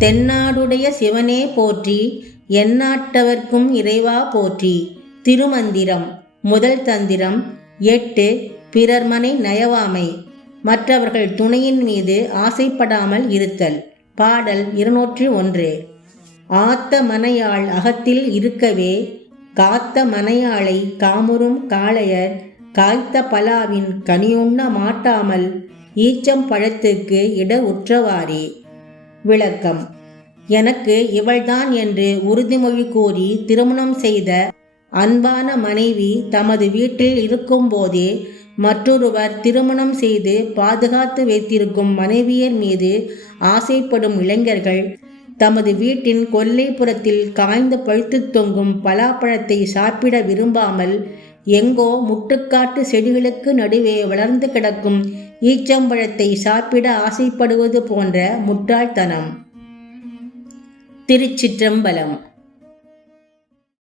தென்னாடுடைய சிவனே போற்றி எந்நாட்டவர்க்கும் இறைவா போற்றி. திருமந்திரம் முதல் தந்திரம் எட்டு பிறர்மனை நயவாமை. மற்றவர்கள் துணையின் மீது ஆசைப்படாமல் இருத்தல். பாடல் இருநூற்றி ஒன்று. ஆத்த மனையாள் அகத்தில் இருக்கவே காத்த மனையாளை காமுறும் காளையர் காய்த்த பலாவின் கனியுண்ண மாட்டாமல் ஈச்சம் பழத்துக்கு இட உற்றவாறே. விளக்கம். எனக்கு இவள்தான் என்று உறுதிமொழி கூறி திருமணம் செய்த அன்பான மனைவி தமது வீட்டில் இருக்கும்போதே மற்றொருவர் திருமணம் செய்து பாதுகாத்து வைத்திருக்கும் மனைவியர் மீது ஆசைப்படும் இளைஞர்கள் தமது வீட்டின் கொல்லைப்புறத்தில் காய்ந்து பழுத்து தொங்கும் பலாப்பழத்தை சாப்பிட விரும்பாமல் எங்கோ முட்டுக்காட்டு செடிகளுக்கு நடுவே வளர்ந்து கிடக்கும் ஈச்சம்பழத்தை சாப்பிட ஆசைப்படுவது போன்ற முட்டாள்தனம். திருச்சிற்றம்பலம்.